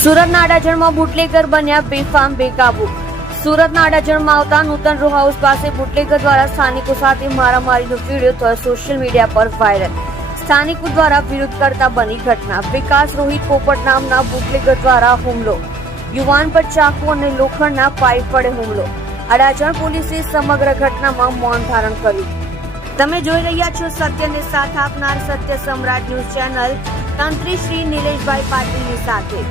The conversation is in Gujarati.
સુરતના અડાજણમાં બુટલેગર બન્યા બેફામ બેકાબુ। સુરતના અડાજણમાં આવતા નૂતન રો હાઉસ પાસે બુટલેગર દ્વારા સ્થાનિકો સાથે મારામારીનો વિડીયો થયો સોશિયલ મીડિયા પર વાયરલ। સ્થાનિકો દ્વારા વિરોધ કરતા બની ઘટના। વિકાસ રોહિત પોપટ નામના બુટલેગર દ્વારા હુમલો। યુવાન પર ચાકુ અને લોખંડના પાઇપ વડે હુમલો। અડાજણ પોલીસે સમગ્ર ઘટનામાં મૌન ધારણ કર્યું। તમે જોઈ રહ્યા છો સત્યને સાથ આપનાર સત્ય સમ્રાટ ન્યૂઝ ચેનલ તંત્રી શ્રી નિલેશભાઈ પાટીલની સાથે।